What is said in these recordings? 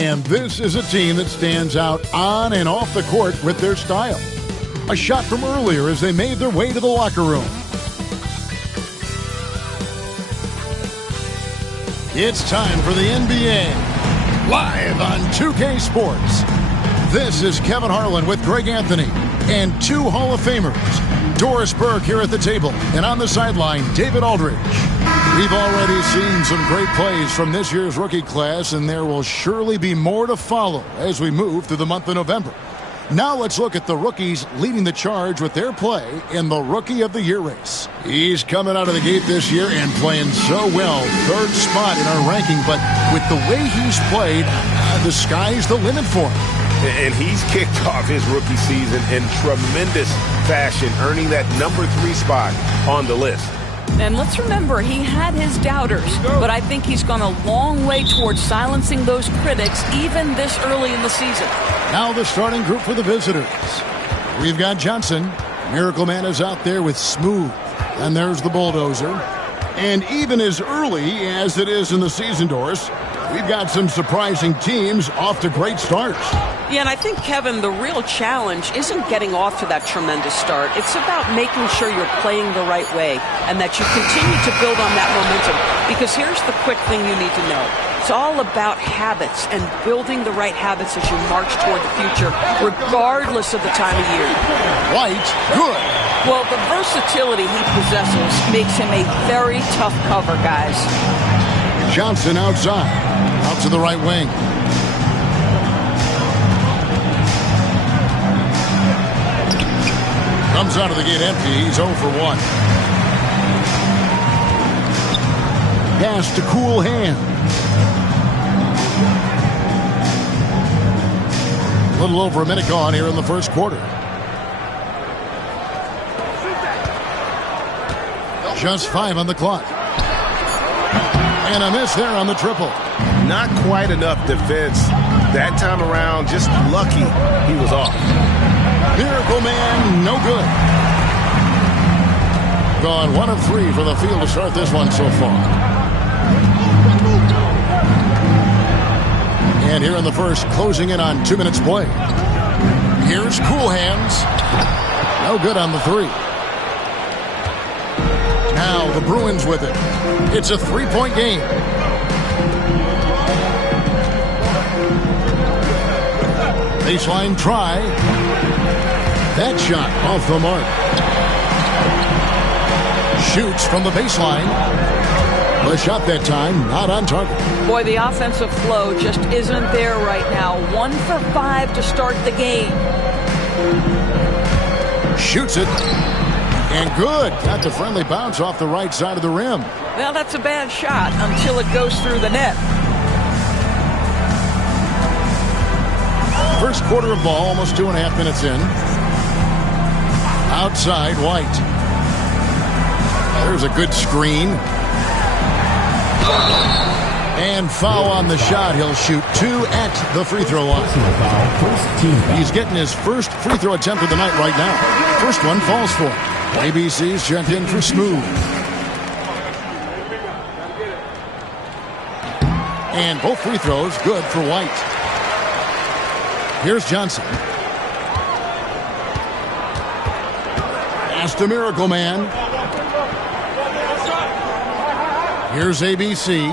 And this is a team that stands out on and off the court with their style. A shot from earlier as they made their way to the locker room. It's time for the NBA, live on 2K Sports. This is Kevin Harlan with Greg Anthony and two Hall of Famers, Doris Burke here at the table, and on the sideline, David Aldridge. We've already seen some great plays from this year's rookie class, and there will surely be more to follow as we move through the month of November. Now let's look at the rookies leading the charge with their play in the Rookie of the Year race. He's coming out of the gate this year and playing so well. Third spot in our ranking, but with the way he's played, the sky's the limit for him. And he's kicked off his rookie season in tremendous fashion, earning that number 3 spot on the list. And let's remember, he had his doubters, but I think he's gone a long way towards silencing those critics even this early in the season. Now the starting group for the visitors. We've got Johnson. Miracle Man is out there with Smooth. And there's the Bulldozer. And even as early as it is in the season, Doris, we've got some surprising teams off to great starts. Yeah, and I think, Kevin, the real challenge isn't getting off to that tremendous start. It's about making sure you're playing the right way and that you continue to build on that momentum. Because here's the quick thing you need to know. It's all about habits and building the right habits as you march toward the future, regardless of the time of year. White, good. Well, the versatility he possesses makes him a very tough cover, guys. Johnson outside, out to the right wing. Comes out of the gate empty. He's 0 for 1. Pass to Cool Hand. A little over a minute gone here in the first quarter. Just 5 on the clock. And a miss there on the triple. Not quite enough defense that time around. Just lucky he was off. Miracle Man, no good. Gone 1 of 3 for the field to start this one so far. And here in the first, closing in on 2 minutes play. Here's Cool Hands. No good on the 3. Now the Bruins with it. It's a 3-point game. Baseline try. That shot off the mark. Shoots from the baseline. The shot that time not on target. Boy, the offensive flow just isn't there right now. 1 for 5 to start the game. Shoots it. And good. Got the friendly bounce off the right side of the rim. Well, that's a bad shot until it goes through the net. First quarter of ball, almost 2.5 minutes in. Outside, White. There's a good screen. And foul on the shot. He'll shoot 2 at the free throw line. He's getting his first free throw attempt of the night right now. First one falls for him. ABC's checked in for Smooth. And both free throws good for White. Here's Johnson. Pass to Miracle Man. Here's ABC.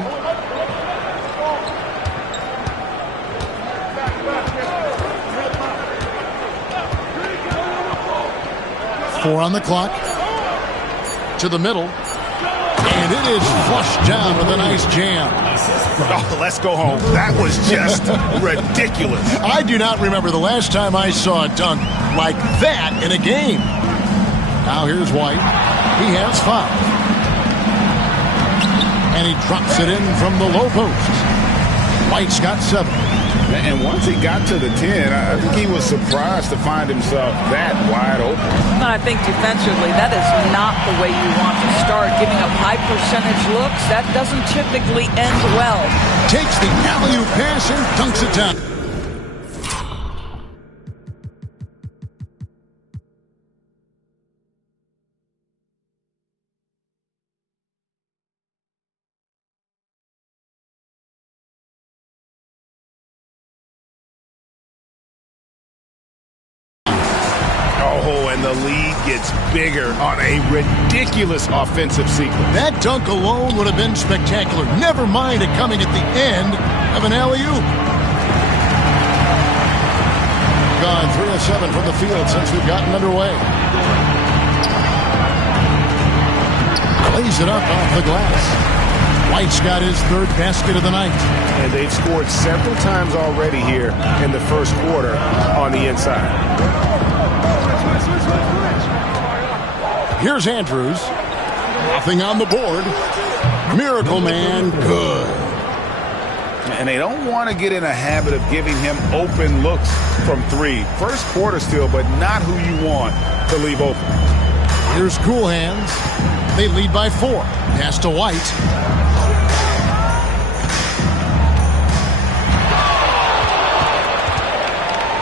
Four on the clock. To the middle. And it is flushed down with a nice jam. Oh, let's go home. That was just ridiculous. I do not remember the last time I saw a dunk like that in a game. Now here's White. He has 5. And he drops it in from the low post. White's got 7. And once he got to the 10, I think he was surprised to find himself that wide open. And I think defensively, that is not the way you want to start. Giving up high percentage looks, that doesn't typically end well. Takes the alley-oop pass and dunks it down. and the lead gets bigger on a ridiculous offensive sequence. That dunk alone would have been spectacular. Never mind it coming at the end of an alley-oop. Gone 3 of 7 from the field since we've gotten underway. Lays it up off the glass. White's got his third basket of the night. And they've scored several times already here in the first quarter on the inside. Here's Andrews. Nothing on the board. Miracle Man, good. And they don't want to get in a habit of giving him open looks from 3. First quarter still, but not who you want to leave open. Here's Cool Hands. They lead by 4. Pass to White.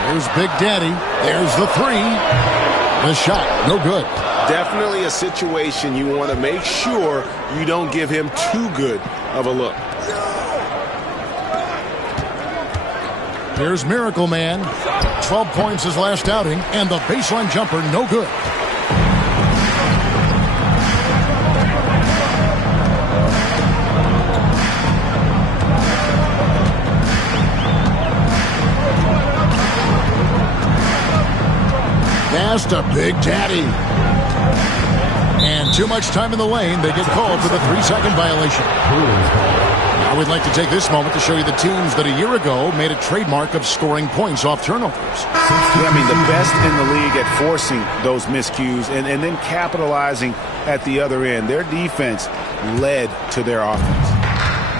There's Big Daddy. There's the 3. The shot, no good. Definitely a situation you want to make sure you don't give him too good of a look. Here's Miracle Man. 12 points his last outing, and the baseline jumper, no good. Pass to Big Daddy. And too much time in the lane. They get called for the 3-second violation. Now we'd like to take this moment to show you the teams that a year ago made a trademark of scoring points off turnovers. Yeah, I mean, the best in the league at forcing those miscues and then capitalizing at the other end. Their defense led to their offense.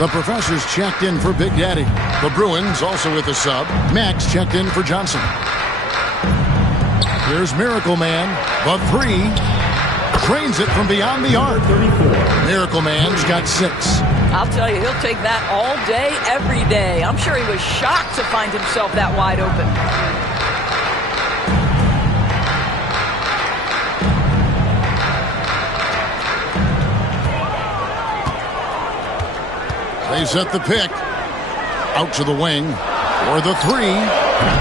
The Professors checked in for Big Daddy. The Bruins also with a sub. Max checked in for Johnson. Here's Miracle Man. The 3. Trains it from beyond the arc. Miracle Man's got 6. I'll tell you, he'll take that all day, every day. I'm sure he was shocked to find himself that wide open. They set the pick. Out to the wing. Or the 3.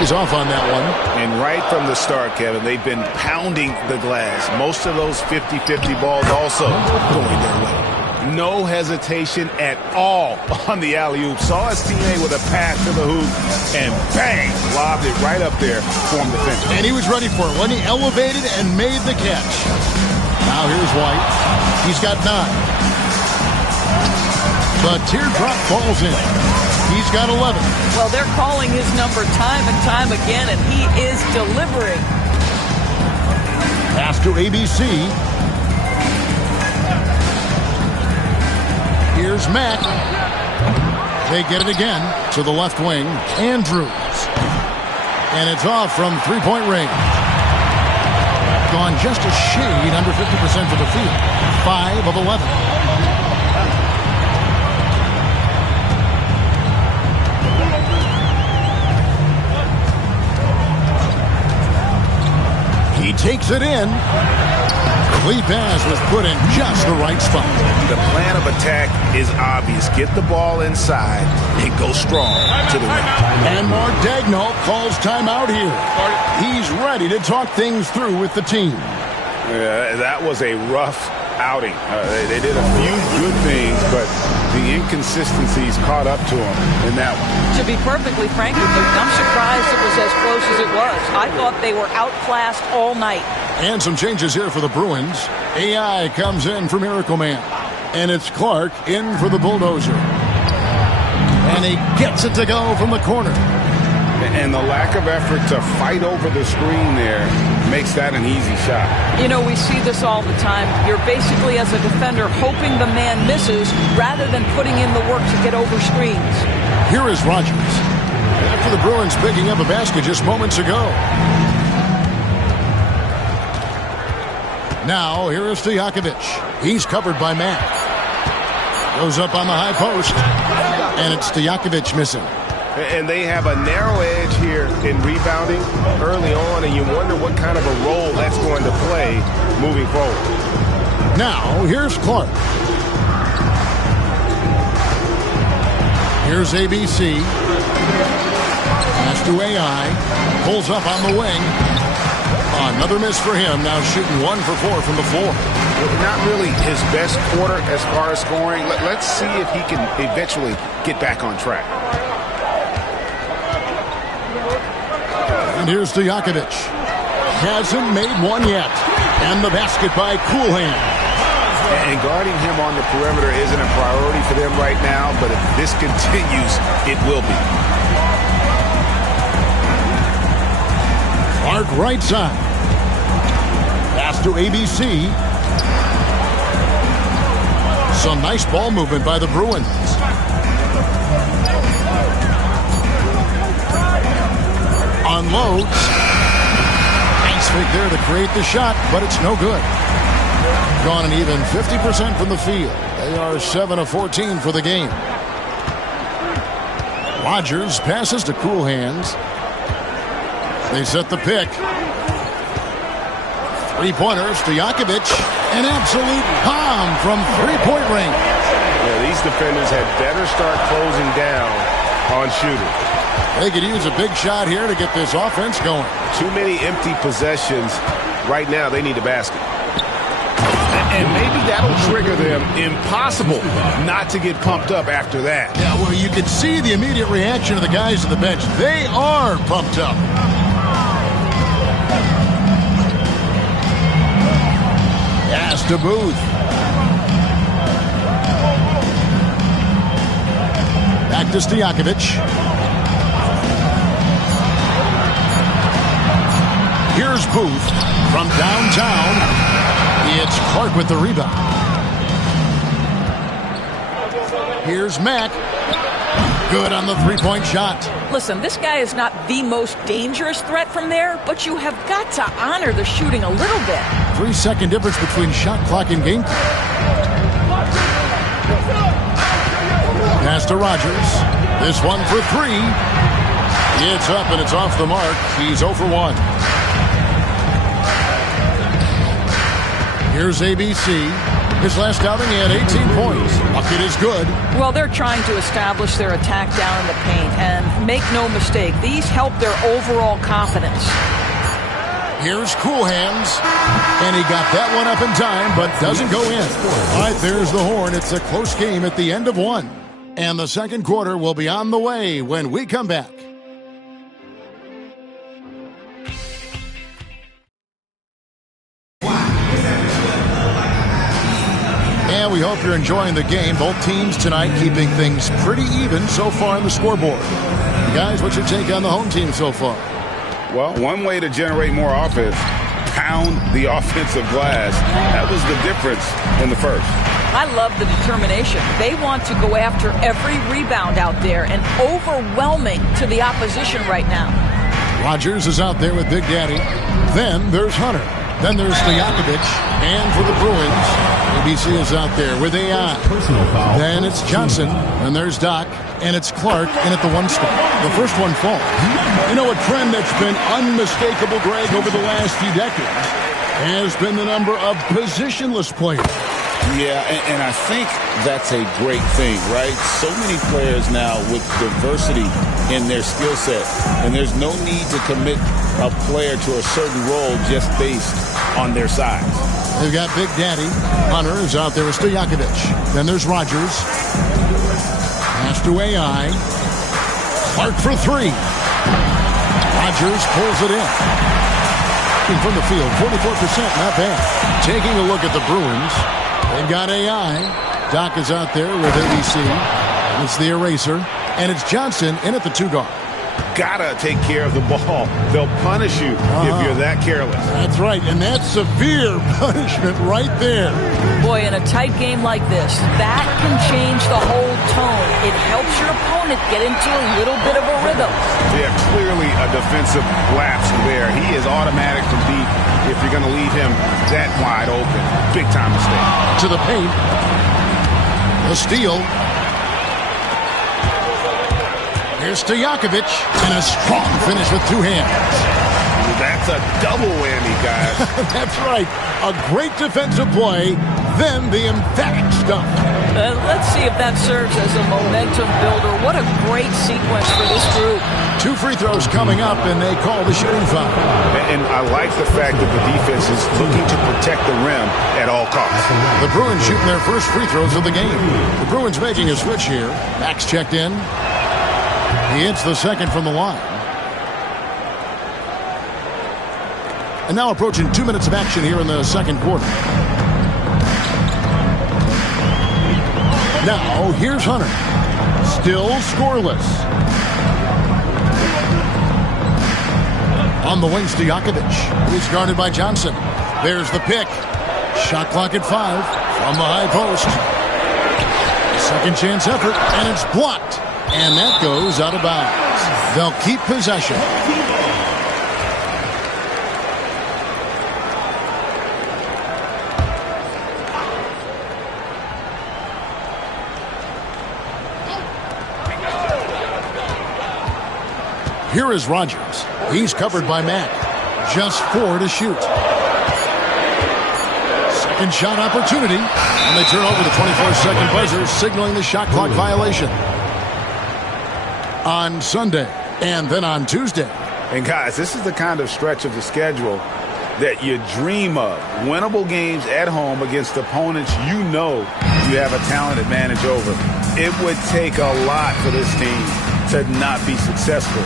He's off on that one. And right from the start, Kevin, they've been pounding the glass. Most of those 50-50 balls also going their way. No hesitation at all on the alley-oop. Saw his teammate with a pass to the hoop, and bang, lobbed it right up there for him to finish. And he was ready for it when he elevated and made the catch. Now here's White. He's got 9. The teardrop falls in. He's got 11. Well, they're calling his number time and time again, and he is delivering. Pass to ABC. Here's Mack. They get it again to the left wing. Andrews. And it's off from three-point range. Gone just a shade under 50% for the field. 5 of 11. He takes it in. Lee pass was put in just the right spot. The plan of attack is obvious. Get the ball inside and go strong to the rim. And Mark Daigneault calls timeout here. He's ready to talk things through with the team. That was a rough outing. They did a few good things, but the inconsistencies caught up to them in that one. To be perfectly frank with you, I'm surprised it was as close as it was. I thought they were outclassed all night. And some changes here for the Bruins. AI comes in for Miracle Man. And it's Clark in for the Bulldozer. And he gets it to go from the corner. And the lack of effort to fight over the screen there makes that an easy shot. You know, we see this all the time. You're basically, as a defender, hoping the man misses rather than putting in the work to get over screens. Here is Rogers. After the Bruins picking up a basket just moments ago. Now, here is Stojakovic. He's covered by Mack. Goes up on the high post. And it's Stojakovic missing. And they have a narrow edge here in rebounding early on, and you wonder what kind of a role that's going to play moving forward. Now, here's Clark. Here's ABC. Pass to AI. Pulls up on the wing. Another miss for him, now shooting 1 for 4 from the floor. Not really his best quarter as far as scoring. Let's see if he can eventually get back on track. And here's Stojakovic. Hasn't made one yet. And the basket by Coolhand. And guarding him on the perimeter isn't a priority for them right now, but if this continues, it will be. Clark right side. Pass to ABC. Some nice ball movement by the Bruins. Unloads. Nice fake there to create the shot, but it's no good. Gone an even 50% from the field. They are 7 of 14 for the game. Rogers passes to Coolhands. They set the pick. Three-pointers to Stojakovic. An absolute bomb from three-point range. Yeah, these defenders had better start closing down on shooting. They could use a big shot here to get this offense going. Too many empty possessions. Right now, they need a basket. And maybe that'll trigger them. Impossible not to get pumped up after that. Yeah, well, you can see the immediate reaction of the guys on the bench. They are pumped up. Pass to Booth. Back to Stojakovic. Here's Booth from downtown. It's Clark with the rebound. Here's Mack. Good on the three-point shot. Listen, this guy is not the most dangerous threat from there, but you have got to honor the shooting a little bit. 3-second difference between shot clock and game clock. Pass to Rogers. This one for 3. It's up and it's off the mark. He's 0 for 1. Here's ABC. His last outing, he had 18 points. Bucket is good. Well, they're trying to establish their attack down in the paint. And make no mistake, these help their overall confidence. Here's Coolhands. And he got that one up in time, but doesn't go in. All right, there's the horn. It's a close game at the end of 1. And the second quarter will be on the way when we come back. And we hope you're enjoying the game. Both teams tonight keeping things pretty even so far on the scoreboard. Guys, what's your take on the home team so far? Well, one way to generate more offense, pound the offensive glass. That was the difference in the first. I love the determination. They want to go after every rebound out there and overwhelming to the opposition right now. Rogers is out there with Big Daddy. Then there's Hunter. Then there's Stojakovic. And for the Bruins, ABC is out there with AI. Then it's Johnson. And there's Doc. And it's Clark in at the 1 spot. The first one falls. You know, a trend that's been unmistakable, Greg, over the last few decades has been the number of positionless players. Yeah, and I think that's a great thing, right? So many players now with diversity in their skill set, and there's no need to commit a player to a certain role just based on their size. They've got Big Daddy. Hunter is out there with Stojakovic. Then there's Rogers. Pass to AI. Clark for 3. Rogers pulls it in. From the field, 44%, not bad. Taking a look at the Bruins. They've got AI. Doc is out there with ABC. It's the eraser. And it's Johnson in at the 2 guard. Gotta take care of the ball. They'll punish you if you're that careless. That's right. And that's severe punishment right there. Boy, in a tight game like this, that can change the whole tone. It helps your opponent get into a little bit of a rhythm. Yeah, clearly a defensive lapse there. He is automatic from deep if you're going to leave him that wide open. Big time mistake. To the paint. The steal. Here's Stojakovic. And a strong finish with 2 hands. That's a double whammy, guys. That's right. A great defensive play, then the emphatic stuff. Let's see if that serves as a momentum builder. What a great sequence for this group. 2 free throws coming up, and they call the shooting foul. And I like the fact that the defense is looking to protect the rim at all costs. The Bruins shooting their first free throws of the game. The Bruins making a switch here. Max checked in. He hits the second from the line. And now approaching 2 minutes of action here in the second quarter. Now, here's Hunter. Still scoreless. On the wings to Jakovic. He's guarded by Johnson. There's the pick. Shot clock at 5 from the high post. Second chance effort, and it's blocked. And that goes out of bounds. They'll keep possession. Here is Rogers. He's covered by Mack. Just 4 to shoot. Second shot opportunity. And they turn over the 24-second buzzer, signaling the shot clock violation. On Sunday and then on Tuesday. And guys, this is the kind of stretch of the schedule that you dream of. Winnable games at home against opponents you know you have a talent advantage over. It would take a lot for this team to not be successful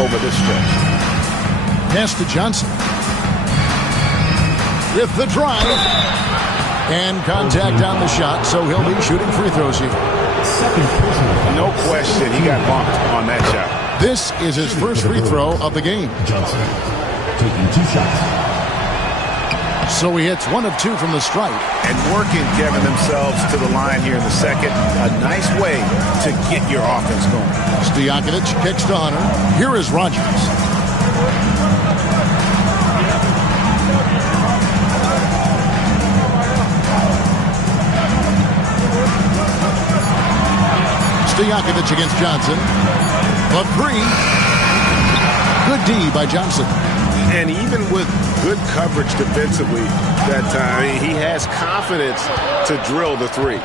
over this stretch. Pass to Johnson. With the drive. And contact on the shot, so he'll be shooting free throws here. No question, he got bumped on that shot. This is his first free throw of the game. Johnson taking 2 shots. So he hits 1 of 2 from the stripe. And working, Kevin, themselves to the line here in the second. A nice way to get your offense going. Stojakovic kicks to Hunter. Here is Rogers. Stojakovic against Johnson. The 3. Good D by Johnson. And even with good coverage defensively that time, he has confidence to drill the 3.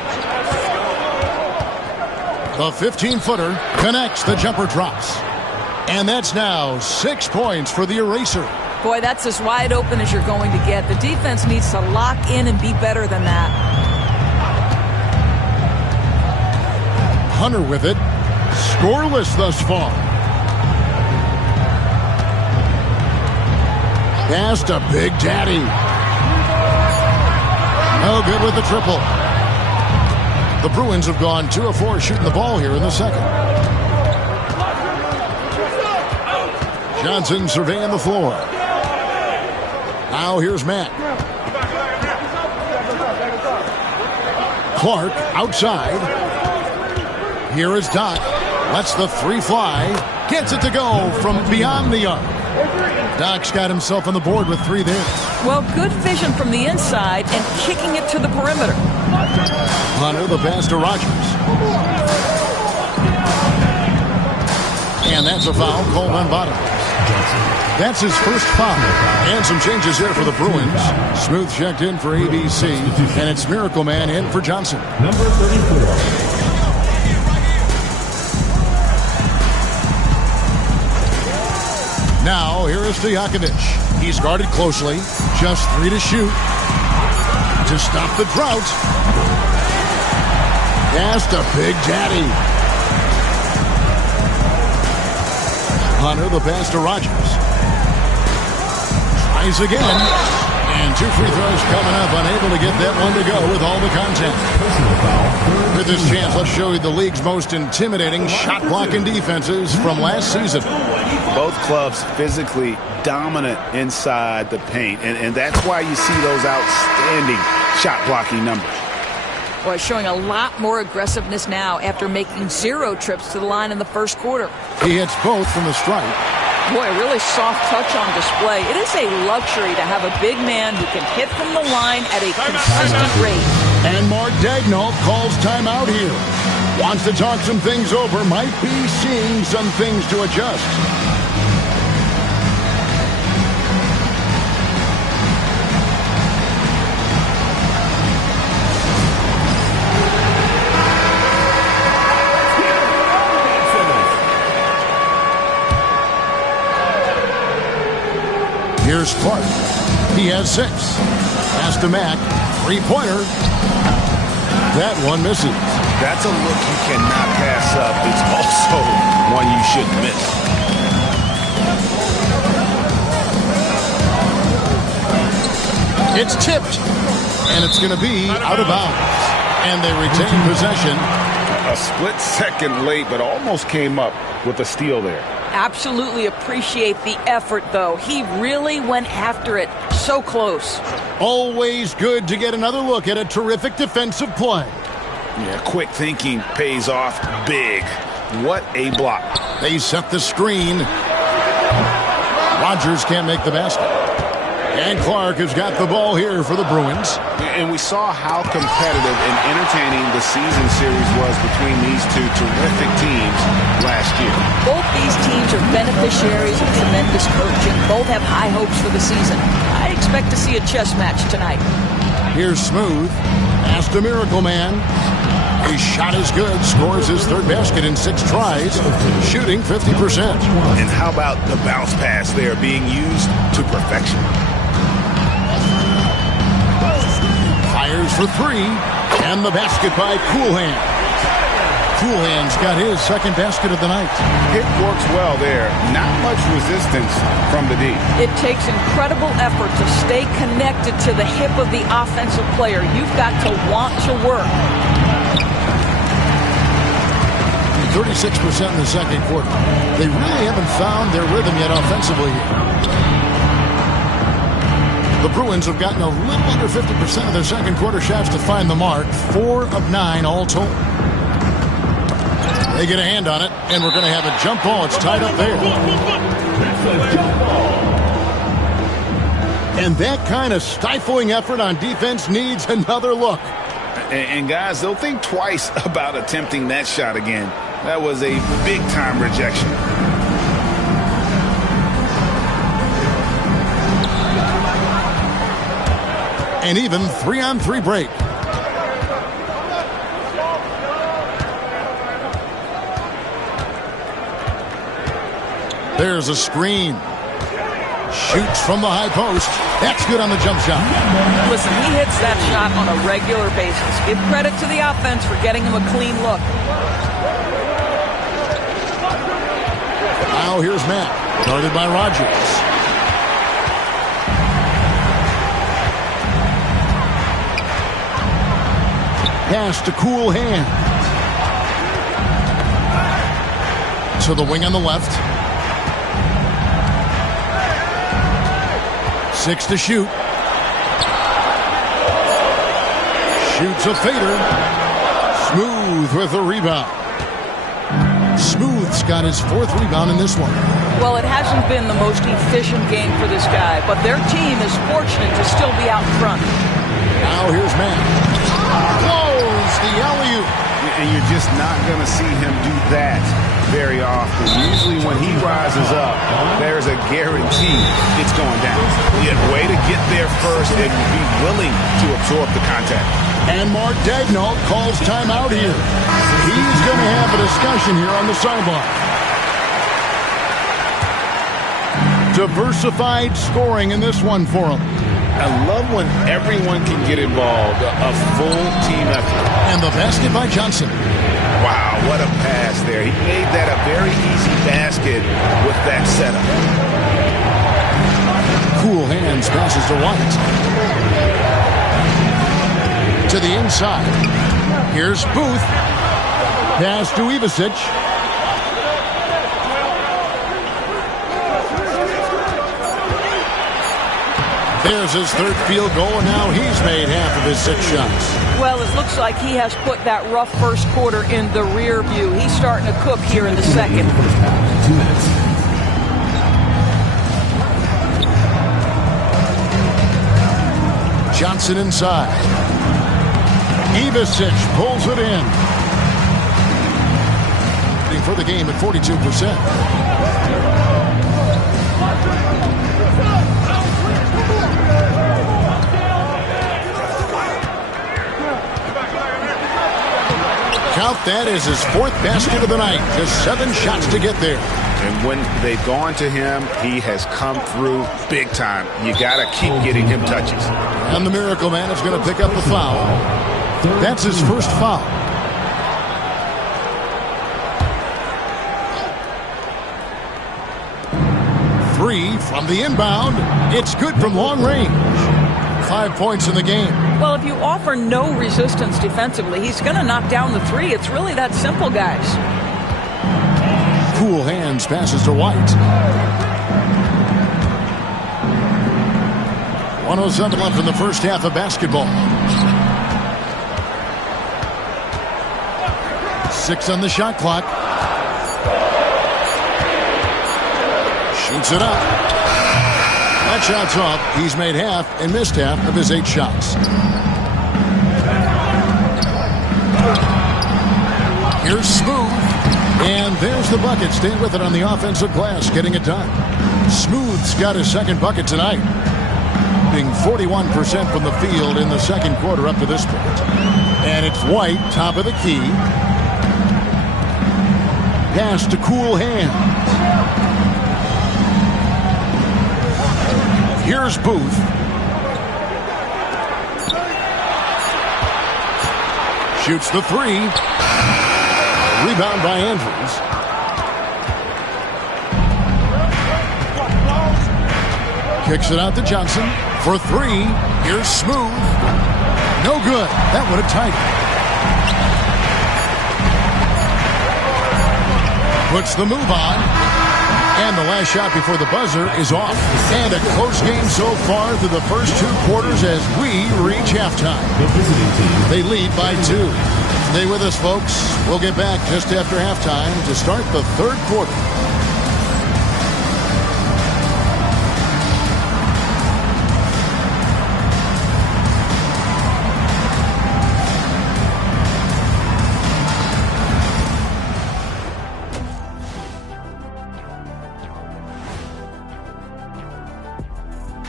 The 15-footer connects. The jumper drops. And that's now 6 points for the eraser. Boy, that's as wide open as you're going to get. The defense needs to lock in and be better than that. Hunter with it. Scoreless thus far. Pass to Big Daddy. No good with the triple. The Bruins have gone 2 of 4 shooting the ball here in the second. Johnson surveying the floor. Now here's Matt. Clark outside. Here is Doc. Lets the 3 fly. Gets it to go from beyond the arc. Doc's got himself on the board with 3 there. Well, good vision from the inside and kicking it to the perimeter. Hunter, the pass to Rogers. And that's a foul called on Bottom. That's his first foul. And some changes here for the Bruins. Smooth checked in for ABC. And it's Miracle Man in for Johnson. Number 34. Now, here is Stojakovic. He's guarded closely. Just 3 to shoot. To stop the drought. Pass to Big Daddy. Hunter, the pass to Rogers. Tries again. And 2 free throws coming up. Unable to get that one to go with all the contact. With this chance, let's show you the league's most intimidating shot blocking defenses from last season. Both clubs physically dominant inside the paint, and that's why you see those outstanding shot blocking numbers. Boy, showing a lot more aggressiveness now after making 0 trips to the line in the first quarter. He hits both from the stripe. Boy, really soft touch on display. It is a luxury to have a big man who can hit from the line at a consistent rate. And Mark Daigneault calls timeout here. Wants to talk some things over. Might be seeing some things to adjust. Here's Clark. He has 6. Pass to Mack. Three-pointer. That one misses. That's a look you cannot pass up. It's also one you shouldn't miss. It's tipped, and it's going to be out of bounds. And they retain possession. A split second late, but almost came up with a steal there. Absolutely appreciate the effort, though. He really went after it. So close. Always good to get another look at a terrific defensive play. Yeah, quick thinking pays off big. What a block. They set the screen. Rodgers can't make the basket. And Clark has got the ball here for the Bruins. And we saw how competitive and entertaining the season series was between these two terrific teams last year. Both these teams are beneficiaries of tremendous coaching. Both have high hopes for the season. I expect to see a chess match tonight. Here's Smooth. Pass to Miracle Man. His shot is good. Scores his 3rd basket in 6 tries. Shooting 50%. And how about the bounce pass there being used to perfection? Fires for 3. And the basket by Coolhand. Coolhand's got his 2nd basket of the night. It works well there. Not much resistance from the D. It takes incredible effort to stay connected to the hip of the offensive player. You've got to want to work. 36% in the second quarter. They really haven't found their rhythm yet offensively here. The Bruins have gotten a little under 50% of their second quarter shots to find the mark. 4 of 9 all told. They get a hand on it, and we're going to have a jump ball. It's tied up there. And that kind of stifling effort on defense needs another look. And guys, they'll think twice about attempting that shot again. That was a big-time rejection. An even 3-on-3 break. There's a screen. Shoots from the high post. That's good on the jump shot. Listen, he hits that shot on a regular basis. Give credit to the offense for getting him a clean look. Now here's Matt. Guarded by Rodgers. Pass to Coolhand. To the wing on the left. 6 to shoot. Shoots a fader. Smooth with a rebound. Smooth's got his 4th rebound in this one. Well, it hasn't been the most efficient game for this guy, but their team is fortunate to still be out front. Now here's Matt. Close the alley-oop. And you're just not going to see him do that very often. Usually when he rises up, there's a guarantee it's going down. Yet way to get there first and be willing to absorb the contact. And Mark Daigneault calls timeout here. He's going to have a discussion here on the sideline. Diversified scoring in this one for him. I love when everyone can get involved, a full team effort. And the basket by Johnson. Wow, what a pass there. He made that a very easy basket with that setup. Cool hands passes to White. To the inside. Here's Booth. Pass to Ivicic. There's his 3rd field goal, and now he's made half of his 6 shots. Well, it looks like he has put that rough first quarter in the rear view. He's starting to cook here in the second. 2 minutes. Johnson inside. Ivicic pulls it in. For the game at 42%. Count that as his 4th basket of the night. Just 7 shots to get there. And when they've gone to him, he has come through big time. You got to keep getting him touches. And the Miracle Man is going to pick up the foul. That's his first foul. Three from the inbound. It's good from long range. 5 points in the game. Well, if you offer no resistance defensively, he's going to knock down the three. It's really that simple, guys. Cool hands passes to White. 1:07 left in the first half of basketball. 6 on the shot clock. Shoots it up. That shot's off. He's made half and missed half of his 8 shots. Here's Smooth. And there's the bucket. Staying with it on the offensive glass, getting it done. Smooth's got his second bucket tonight, being 41% from the field in the second quarter up to this point. And it's White, top of the key. Pass to Cool hands. Here's Booth. Shoots the three. Rebound by Andrews. Kicks it out to Johnson for three. Here's Smooth. No good. That would have tied it. Puts the move on. And the last shot before the buzzer is off. And a close game so far through the first 2 quarters as we reach halftime. They lead by 2. Stay with us, folks. We'll get back just after halftime to start the third quarter.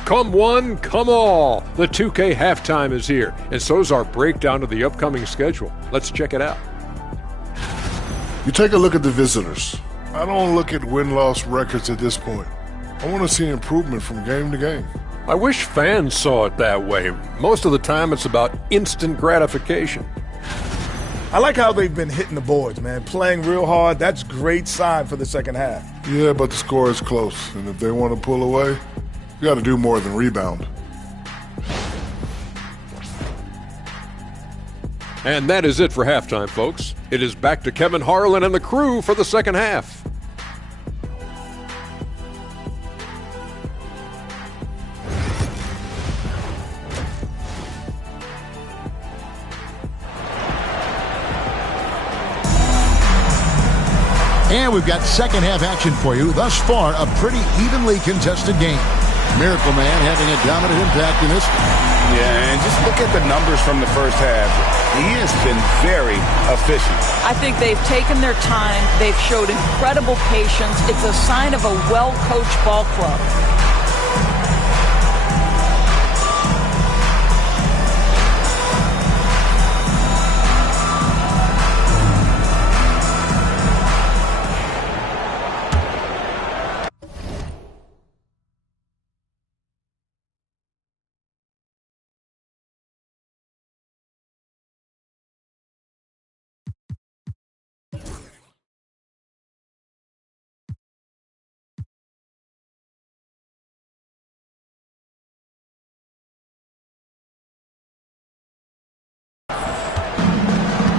Come one, come all. The 2K halftime is here, and so's our breakdown of the upcoming schedule. Let's check it out. You take a look at the visitors. I don't look at win-loss records at this point. I want to see improvement from game to game. I wish fans saw it that way. Most of the time, it's about instant gratification. I like how they've been hitting the boards, man. Playing real hard. That's great sign for the second half. Yeah, but the score is close, and if they want to pull away, you got to do more than rebound. And that is it for halftime, folks. It is back to Kevin Harlan and the crew for the second half. And we've got second half action for you. Thus far, a pretty evenly contested game. Miracle Man having a dominant impact in this one. Yeah, and just look at the numbers from the first half. He has been very efficient. I think they've taken their time. They've showed incredible patience. It's a sign of a well-coached ball club.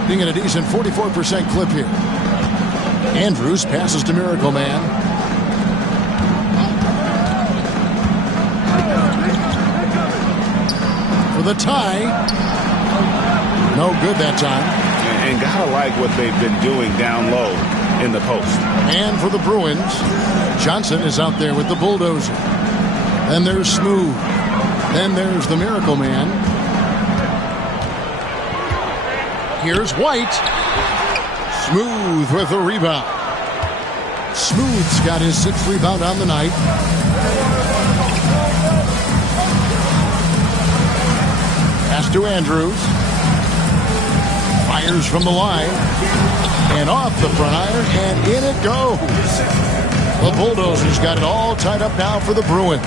Being at a decent 44% clip here. Andrews passes to Miracle Man. For the tie. No good that time. And gotta like what they've been doing down low in the post. And for the Bruins, Johnson is out there with the bulldozer. Then there's Smooth. Then there's the Miracle Man. Here's White. Smooth with a rebound. Smooth's got his 6th rebound on the night. Pass to Andrews. Fires from the line. And off the front iron, and in it goes. The Bulldozers got it all tied up now for the Bruins.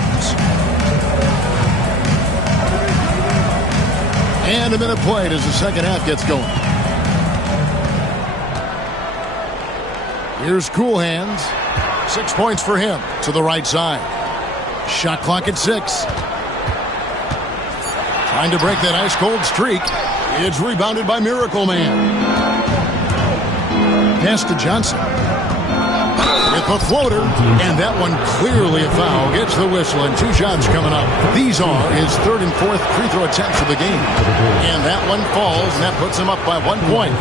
And a minute played as the second half gets going. Here's Cool Hands. 6 points for him to the right side. Shot clock at 6. Trying to break that ice-cold streak. It's rebounded by Miracle Man. Pass to Johnson. With a floater, and that one clearly a foul. Gets the whistle, and 2 shots coming up. These are his 3rd and 4th free throw attempts of the game. And that one falls, and that puts him up by 1 point.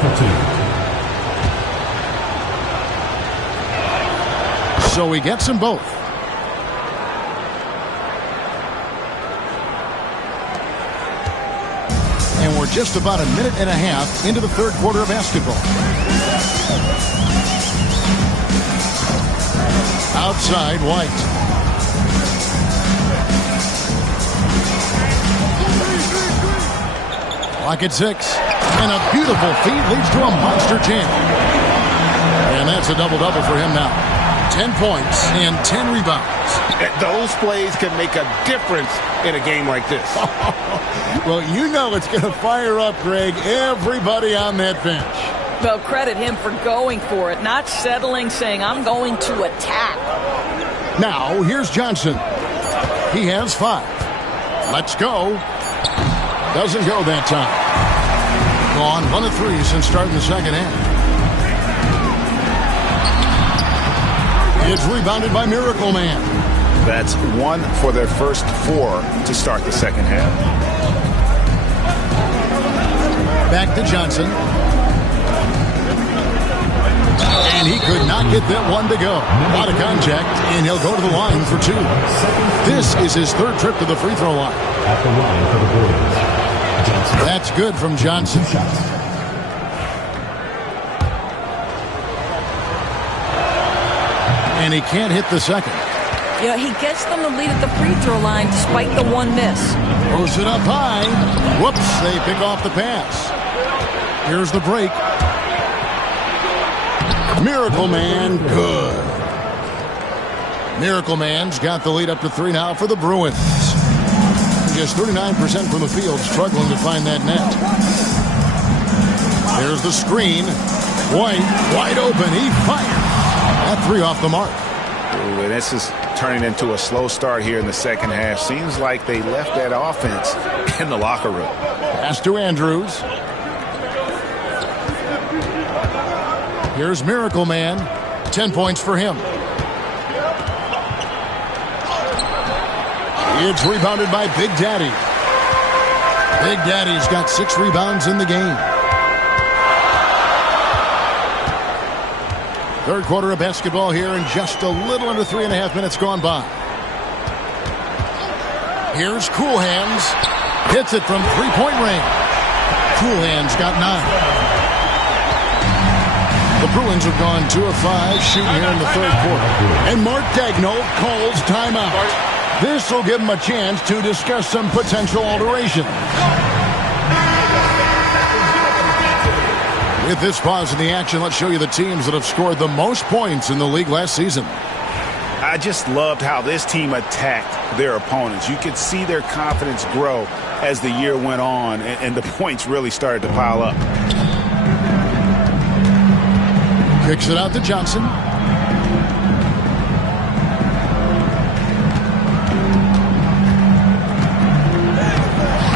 So he gets them both. And we're just about a minute and a half into the 3rd quarter of basketball. Outside, White. Clock at 6. And a beautiful feed leads to a monster jam. And that's a double-double for him now. 10 points and 10 rebounds. Those plays can make a difference in a game like this. Well, you know it's going to fire up, Greg, everybody on that bench. Well, credit him for going for it, not settling, saying, I'm going to attack. Now, here's Johnson. He has 5. Let's go. Doesn't go that time. Gone 1 of 3 since starting the second half. It's rebounded by Miracle Man. That's 1 for their first 4 to start the second half. Back to Johnson. And he could not get that one to go. A lot of contact, and he'll go to the line for 2. This is his 3rd trip to the free throw line. At the line for the Bulls, Johnson. That's good from Johnson. 2 shots. And he can't hit the second. Yeah, he gets them the lead at the free throw line despite the 1 miss. Throws it up high. Whoops, they pick off the pass. Here's the break. Miracle Man, good. Miracle Man's got the lead up to 3 now for the Bruins. Just 39% from the field, struggling to find that net. There's the screen. White, wide open, he fires. That 3 off the mark. Ooh, and this is turning into a slow start here in the second half. Seems like they left that offense in the locker room. Pass to Andrews. Here's Miracle Man. 10 points for him. It's rebounded by Big Daddy. Big Daddy's got 6 rebounds in the game. 3rd quarter of basketball here, and just a little under 3.5 minutes gone by. Here's Cool Hands. Hits it from 3-point range. Cool Hands got 9. The Bruins have gone 2 of 5 shooting here in the 3rd quarter. And Mark Daigneault calls timeout. This will give him a chance to discuss some potential alteration. With this pause in the action, let's show you the teams that have scored the most points in the league last season. I just loved how this team attacked their opponents. You could see their confidence grow as the year went on, and the points really started to pile up. Kicks it out to Johnson.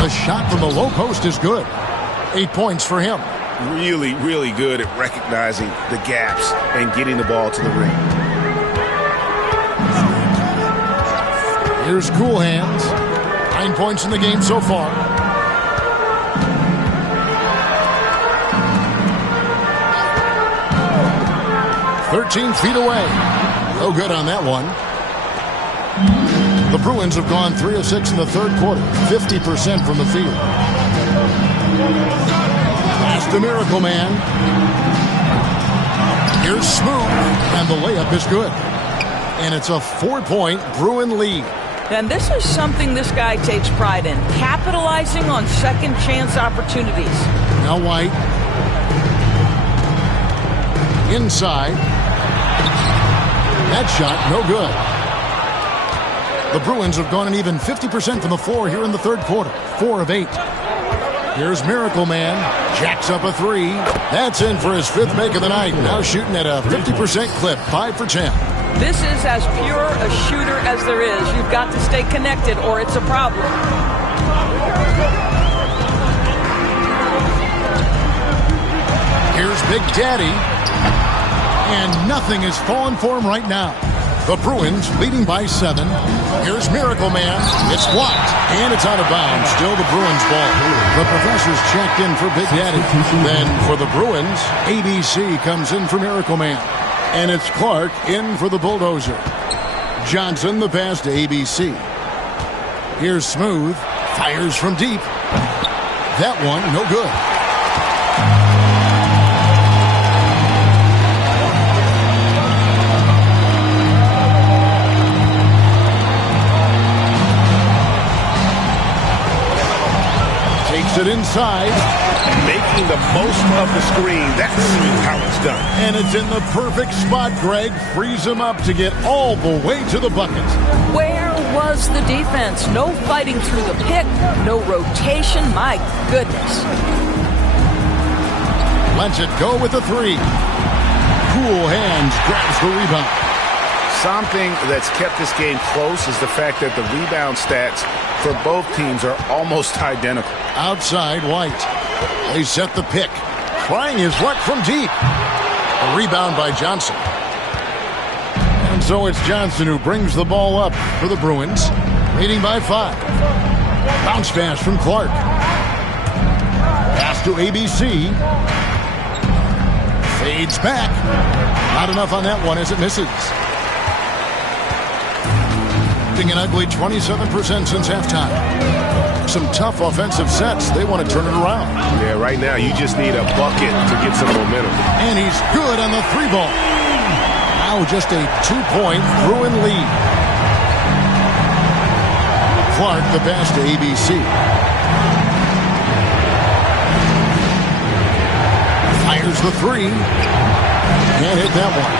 The shot from the low post is good. 8 points for him. Really, really good at recognizing the gaps and getting the ball to the ring. Here's Cool Hands. 9 points in the game so far. "13 feet away." No good on that one. The Bruins have gone 3 of 6 in the 3rd quarter. 50% from the field. Pass to Miracle Man. Here's Smooth, and the layup is good. And it's a 4-point Bruin lead. And this is something this guy takes pride in, capitalizing on second chance opportunities. Now White. That shot, no good. The Bruins have gone an even 50% from the floor here in the third quarter. 4 of 8. Here's Miracle Man. Jacks up a 3. That's in for his 5th make of the night. Now shooting at a 50% clip. 5 for 10. This is as pure a shooter as there is. You've got to stay connected or it's a problem. Here's Big Daddy. And nothing is falling for him right now. The Bruins leading by 7. Here's Miracle Man. It's blocked, and it's out of bounds. Still the Bruins ball. The Professor's checked in for Big Daddy. Then for the Bruins, ABC comes in for Miracle Man. And it's Clark in for the Bulldozer. Johnson the pass to ABC. Here's Smooth. Fires from deep. That one, no good. It inside. Making the most of the screen. That's how it's done. And it's in the perfect spot, Greg. Frees him up to get all the way to the bucket. Where was the defense? No fighting through the pick. No rotation. My goodness. Lets it go with the 3. Cool hands. Grabs the rebound. Something that's kept this game close is the fact that the rebound stats for both teams are almost identical. Outside, White. They set the pick. Trying his luck from deep. A rebound by Johnson. And so it's Johnson who brings the ball up for the Bruins. Leading by 5. Bounce pass from Clark. Pass to ABC. Fades back. Not enough on that one as it misses. An ugly 27% since halftime. Some tough offensive sets. They want to turn it around. Yeah, right now you just need a bucket to get some momentum. And he's good on the 3 ball. Now just a 2-point Bruin lead. Clark the pass to ABC. Fires the 3. Can't hit that one.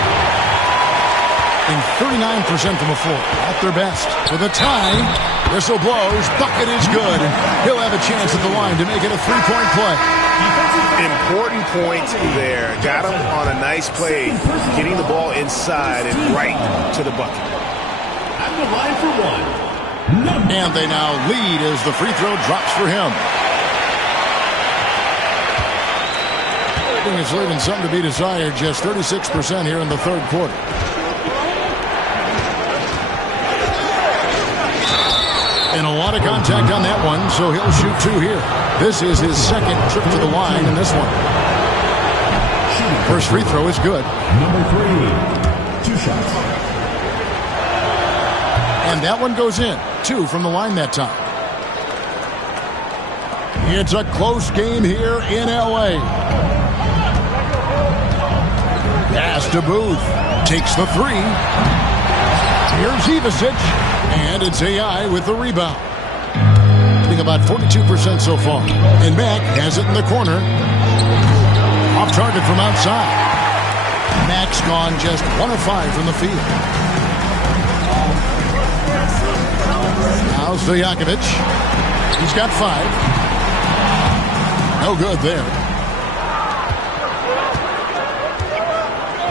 And 39% from the floor. At their best. For the tie. Whistle blows. Bucket is good. He'll have a chance at the line to make it a 3-point play. Important point there. Got him on a nice play. Getting the ball inside and right to the bucket. At the line for 1. And they now lead as the free throw drops for him. I think it's leaving something to be desired. Just 36% here in the third quarter. And a lot of contact on that one, so he'll shoot 2 here. This is his second trip to the line in this one. First free throw is good. Number 3. 2 shots. And that one goes in. 2 from the line that time. It's a close game here in LA. Pass to Booth. Takes the 3. Here's Ivasic. And it's AI with the rebound. Hitting about 42% so far. And Mack has it in the corner. Off target from outside. Mack's gone just 1 of 5 from the field. Now Stojakovic. He's got 5. No good there.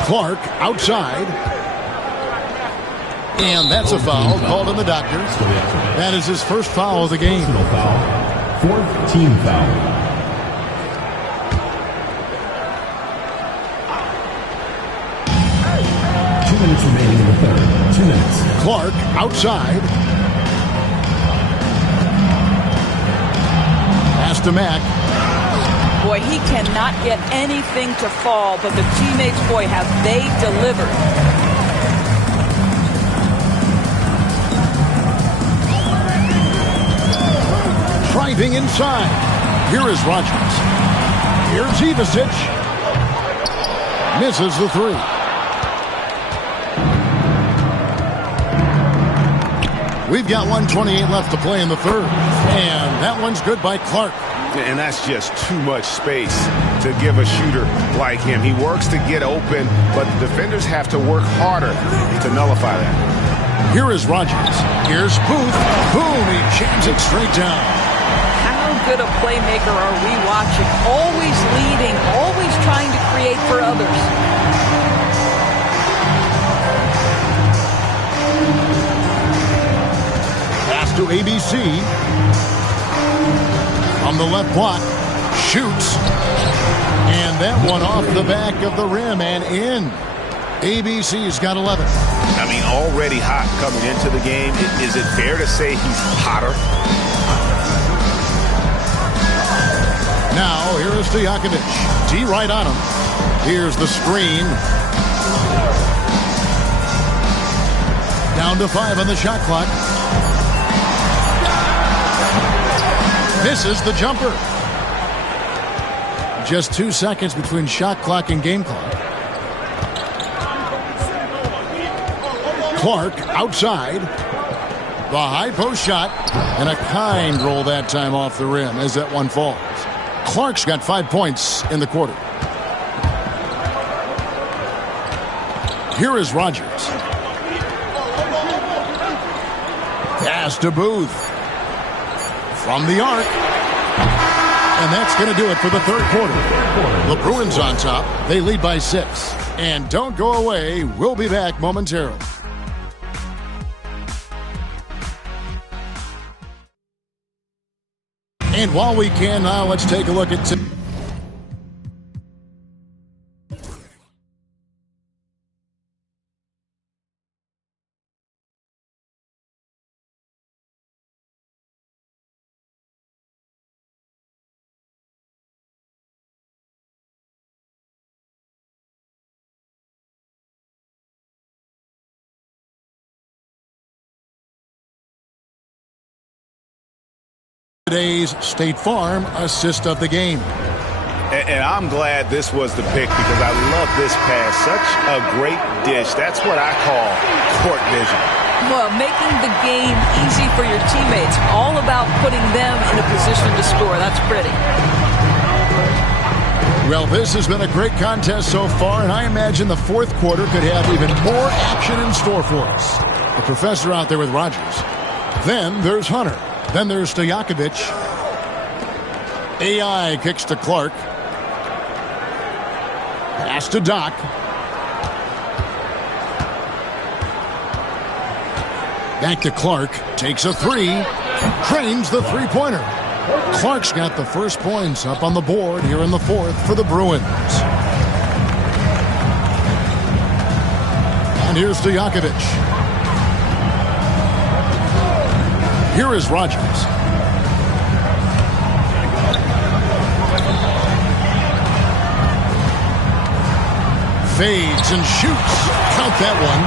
Clark outside. And that's a foul called in the doctor. That is his first foul of the game. Foul. 4th team foul. Two minutes remaining in the third. 2 minutes. Clark outside. Pass to Mack. Boy, he cannot get anything to fall, but the teammates, boy, have they delivered. Driving inside. Here is Rogers. Here's Ivasic. Misses the 3. We've got 1:28 left to play in the third. And that one's good by Clark. And that's just too much space to to give a shooter like him. He works to get open, but the defenders have to work harder to nullify that. Here is Rogers. Here's Booth. Boom, he jams it straight down. How good a playmaker are we watching? Always leading, always trying to create for others. Pass to ABC. From the left block. Shoots. And that one off the back of the rim and in. ABC's got 11. I mean, already hot coming into the game. Is it fair to say he's hotter? Now, here is Stojakovic. D right on him. Here's the screen. Down to 5 on the shot clock. Misses the jumper. Just 2 seconds between shot clock and game clock. Clark outside. The high post shot. And a kind roll that time off the rim as that one falls. Clark's got 5 points in the quarter. Here is Rogers. Pass to Booth. From the arc. And that's going to do it for the third quarter. The Bruins on top. They lead by 6. And don't go away. We'll be back momentarily. And while we can now, let's take a look at today's State Farm assist of the game. And I'm glad this was the pick because I love this pass. Such a great dish. That's what I call court vision. Well, making the game easy for your teammates. All about putting them in a position to score. That's pretty. Well, this has been a great contest so far, and I imagine the fourth quarter could have even more action in store for us. The professor out there with Rogers. Then there's Hunter. Then there's Stojakovic. AI kicks to Clark. Pass to Doc. Back to Clark. Takes a three. Drains the three-pointer. Clark's got the first points up on the board here in the fourth for the Bruins. And here's Stojakovic. Here is Rogers. Fades and shoots. Count that one.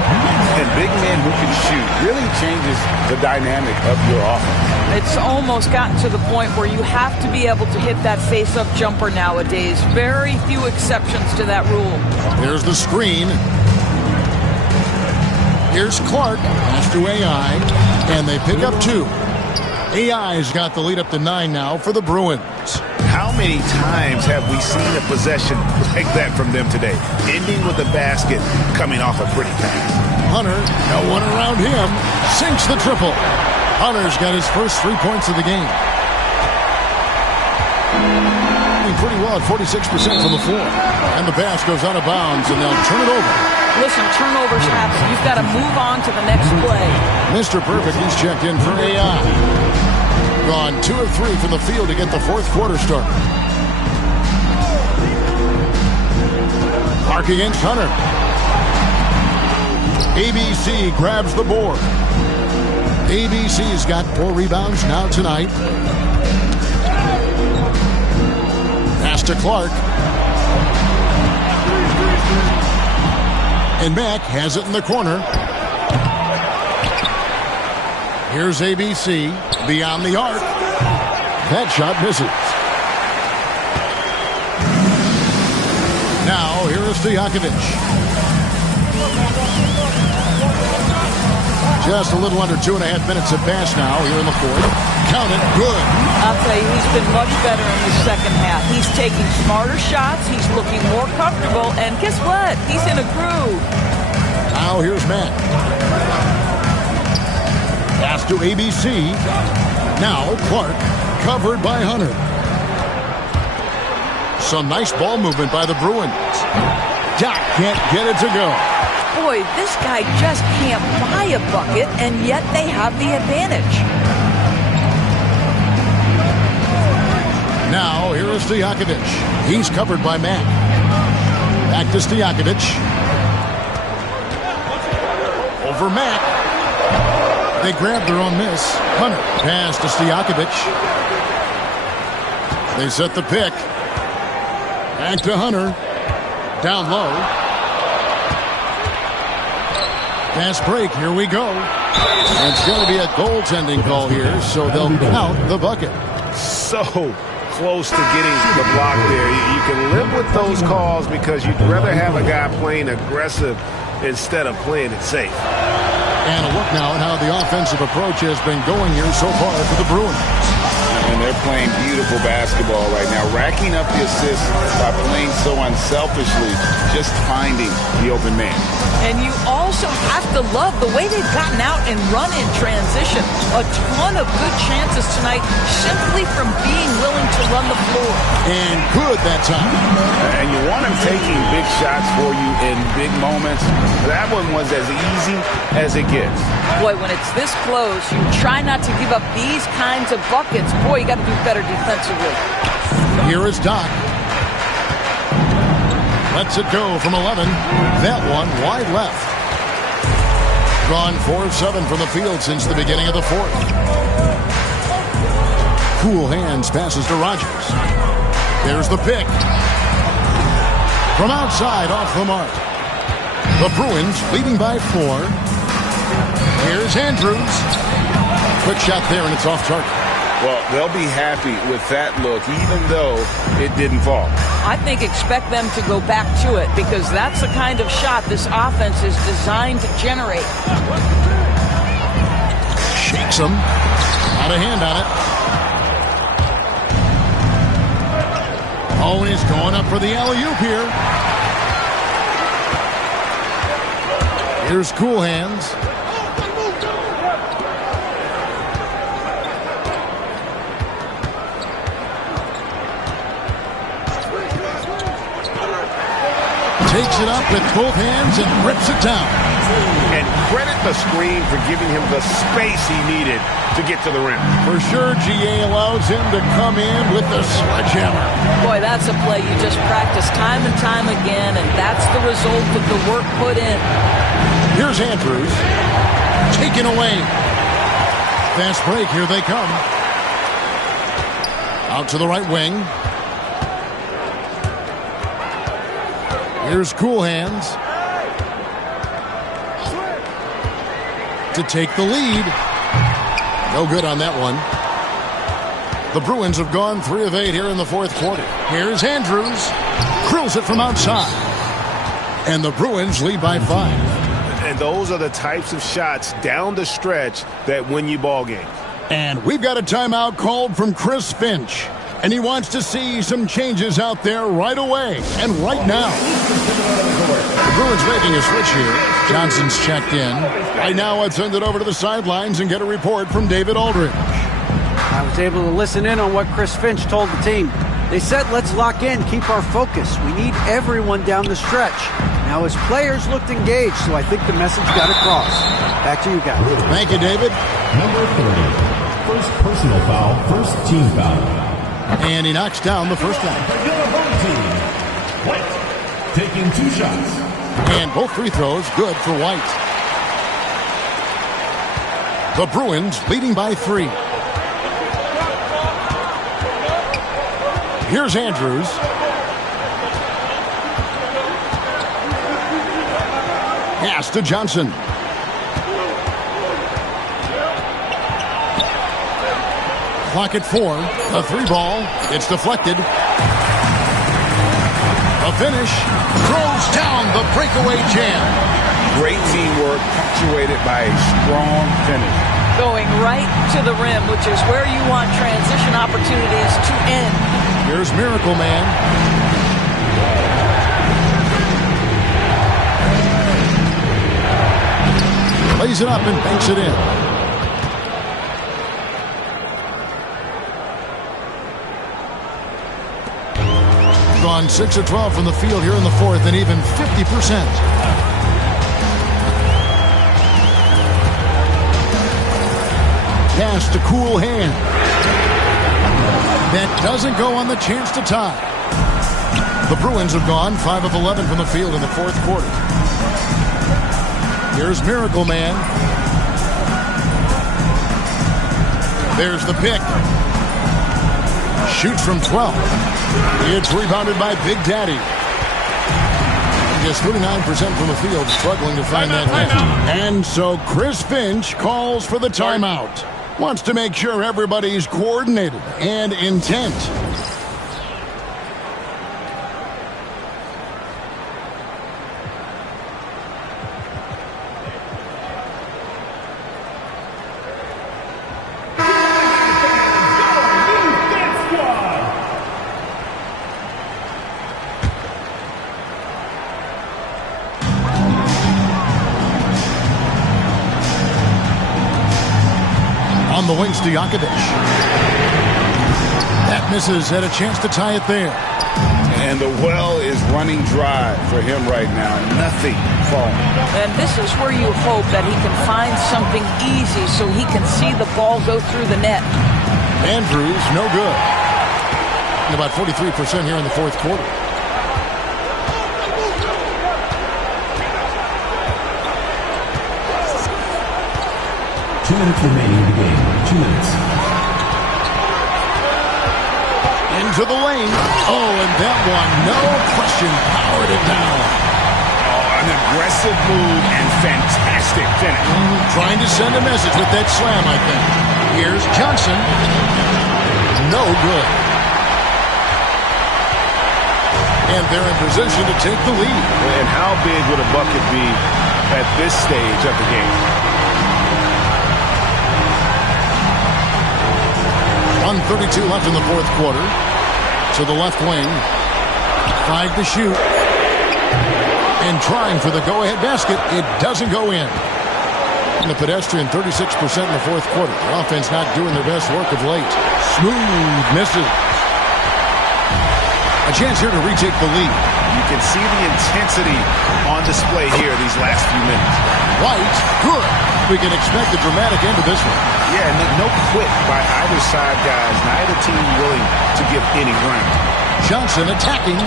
And big men who can shoot really changes the dynamic of your offense. It's almost gotten to the point where you have to be able to hit that face-up jumper nowadays. Very few exceptions to that rule. There's the screen. Here's Clark. Pass to AI. And they pick up 2. AI's got the lead up to 9 now for the Bruins. How many times have we seen a possession like that from them today? Ending with a basket coming off a pretty pass. Hunter, no one around him, sinks the triple. Hunter's got his first 3 points of the game. Pretty well at 46% from the floor. And the pass goes out of bounds, and they'll turn it over. Listen, turnovers happen. You've got to move on to the next play. Mr. Perfect is checked in for AI. Gone 2 of 3 from the field to get the fourth quarter started. Clark against Hunter. ABC grabs the board. ABC's got 4 rebounds now tonight. Pass to Clark. And Mack has it in the corner. Here's ABC beyond the arc. That shot misses. Now here is Stojakovic. Just a little under 2.5 minutes have passed now here in the fourth. Count it, good. I'll tell you, he's been much better in the second half. He's taking smarter shots. He's looking more comfortable. And guess what? He's in a groove. Now here's Matt. Pass to ABC. Now Clark, covered by Hunter. Some nice ball movement by the Bruins. Doc can't get it to go. Boy, this guy just can't buy a bucket, and yet they have the advantage. Now, here is Stojakovic. He's covered by Matt. Back to Stojakovic. Over Matt. They grab their own miss. Hunter. Pass to Stojakovic. They set the pick. Back to Hunter. Down low. Fast break. Here we go. It's going to be a goaltending call here, so they'll count the bucket. So close to getting the block there. You can live with those calls because you'd rather have a guy playing aggressive instead of playing it safe. And a look now at how the offensive approach has been going here so far for the Bruins. And they're playing beautiful basketball right now, racking up the assists by playing so unselfishly, just finding the open man. And you also have to love the way they've gotten out and run in transition. A ton of good chances tonight simply from being willing to run the floor. And good that time. And you want him taking big shots for you in big moments. That one was as easy as it gets. Boy, when it's this close, you try not to give up these kinds of buckets. Boy, you got to do better defensively. Here is Doc. Lets it go from 11. That one wide left. Drawn 4-7 from the field since the beginning of the fourth. Cool hands passes to Rogers. There's the pick. From outside off the mark. The Bruins leading by 4. Here's Andrews. Quick shot there, and it's off target. Well, they'll be happy with that look, even though it didn't fall. I think expect them to go back to it because that's the kind of shot this offense is designed to generate. Shakes him. Got a hand on it. Oh, and he's going up for the alley-oop here. Here's Cool Hands. Takes it up with both hands and rips it down. And credit the screen for giving him the space he needed to get to the rim. For sure, GA allows him to come in with the sledgehammer. Boy, that's a play you just practice time and time again, and that's the result of the work put in. Here's Andrews. Taken away. Fast break. Here they come. Out to the right wing. Here's Cool Hands to take the lead. No good on that one. The Bruins have gone 3 of 8 here in the fourth quarter. Here's Andrews. Drills it from outside. And the Bruins lead by 5. And those are the types of shots down the stretch that win you ball games. And we've got a timeout called from Chris Finch. And he wants to see some changes out there right away and right now. The Bruins making a switch here. Johnson's checked in. Right now, let's send it over to the sidelines and get a report from David Aldridge. I was able to listen in on what Chris Finch told the team. They said, let's lock in, keep our focus. We need everyone down the stretch. Now, his players looked engaged, so I think the message got across. Back to you guys. Thank you, David. Number 30. First personal foul, first team foul. And he knocks down the first one. White taking 2 shots. And both free throws good for White. The Bruins leading by 3. Here's Andrews. Pass to Johnson. Clock at 4. A 3 ball. It's deflected. A finish. Throws down the breakaway jam. Great teamwork punctuated by a strong finish. Going right to the rim, which is where you want transition opportunities to end. Here's Miracle Man. Lays it up and banks it in. Gone 6 of 12 from the field here in the fourth, and even 50%. Pass to Cool Hand. That doesn't go on the chance to tie. The Bruins have gone 5 of 11 from the field in the fourth quarter. Here's Miracle Man. There's the pick. Shoots from 12. It's rebounded by Big Daddy. Just 39% from the field, struggling to find that net. And so Chris Finch calls for the timeout. Wants to make sure everybody's coordinated and intent. On the wings to Jakovic. That misses. Had a chance to tie it there. And the well is running dry for him right now. Nothing falling. And this is where you hope that he can find something easy so he can see the ball go through the net. Andrews, no good. And about 43% here in the fourth quarter. 2 minutes remaining in the game. 2 minutes. Into the lane. Oh, and that one, no question, powered it down. Oh, an aggressive move and fantastic finish. Trying to send a message with that slam, I think. Here's Johnson. No good. And they're in position to take the lead. And how big would a bucket be at this stage of the game? 1:32 left in the fourth quarter. To the left wing. 5 to shoot. And trying for the go-ahead basket. It doesn't go in. And the pedestrian 36% in the fourth quarter. The offense not doing their best work of late. Smooth misses. A chance here to retake the lead. You can see the intensity on display here these last few minutes. White, good. We can expect a dramatic end to this one. Yeah, no quit by either side, guys. Neither team willing to give any ground. Johnson attacking.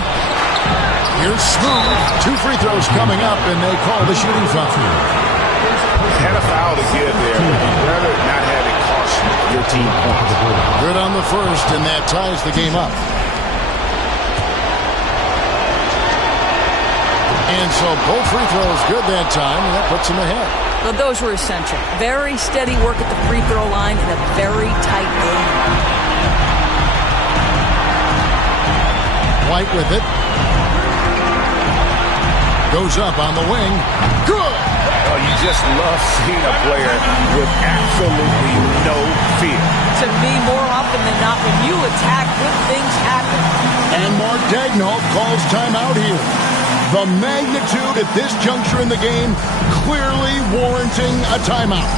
Here's Smooth. 2 free throws coming up, and they call the shooting foul. Had a foul to give there, but you'd rather not have it cost your team points. Good on the first, and that ties the game up. And so both free throws good that time, and that puts them ahead. Well, those were essential. Very steady work at the free throw line in a very tight game. White with it. Goes up on the wing. Good! Oh, you just love seeing a player with absolutely no fear. To me, more often than not, when you attack, good things happen. And Mark Daigneault calls timeout here. The magnitude at this juncture in the game clearly warranting a timeout.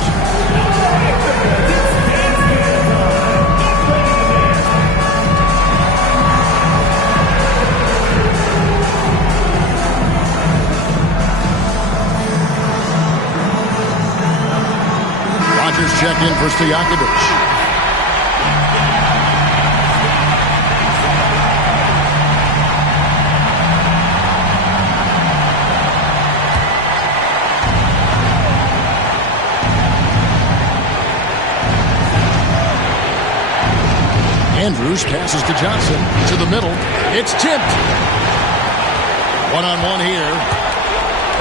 Rodgers check in for Stojakovic. Andrews passes to Johnson to the middle. It's tipped. One-on-one here.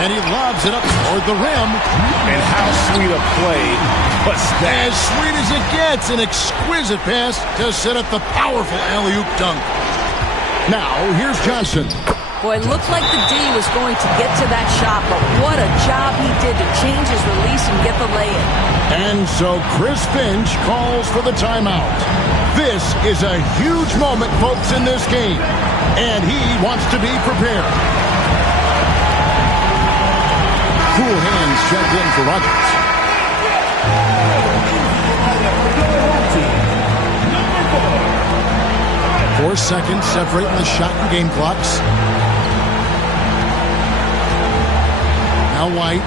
And he lobs it up toward the rim. And how sweet a play was that? As sweet as it gets. An exquisite pass to set up the powerful alley-oop dunk. Now, here's Johnson. Boy, it looked like the D was going to get to that shot, but what a job he did to change his release and get the lay-in. And so Chris Finch calls for the timeout. This is a huge moment, folks, in this game, and he wants to be prepared. Cool hands checked in for Rogers. 4 seconds separating the shot and game clocks. Now White.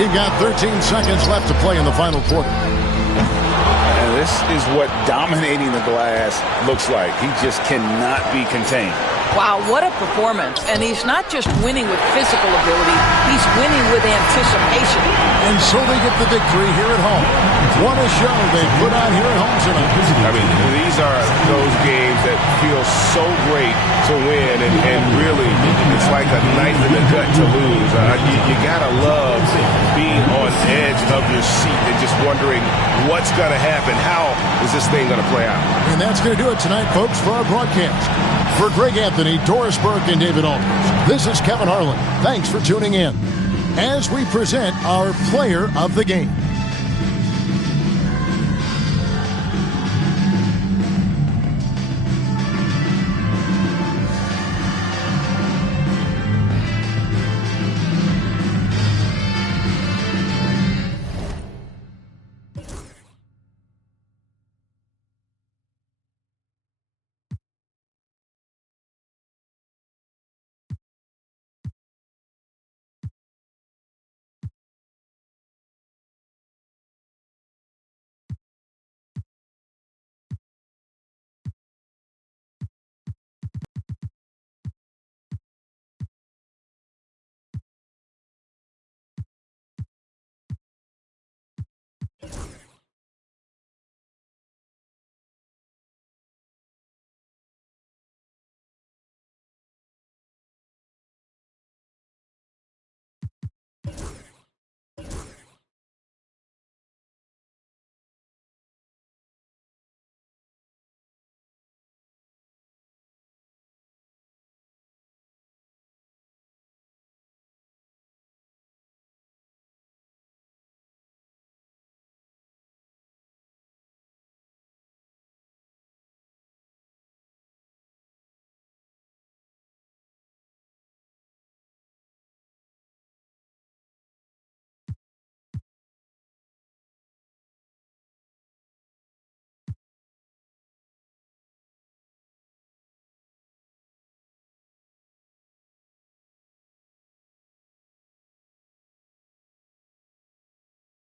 You've got 13 seconds left to play in the final quarter. And this is what dominating the glass looks like. He just cannot be contained. Wow, what a performance. And he's not just winning with physical ability, he's winning with anticipation. And so they get the victory here at home. What a show they put on here at home tonight. I mean, these are those games that feel so great to win, and really, it's like a knife in the gut to lose. You gotta love being on edge of your seat and just wondering what's gonna happen. How is this thing gonna play out? And that's gonna do it tonight, folks, for our broadcast. For Greg Anthony, Doris Burke, and David Aldridge, this is Kevin Harlan. Thanks for tuning in as we present our player of the game.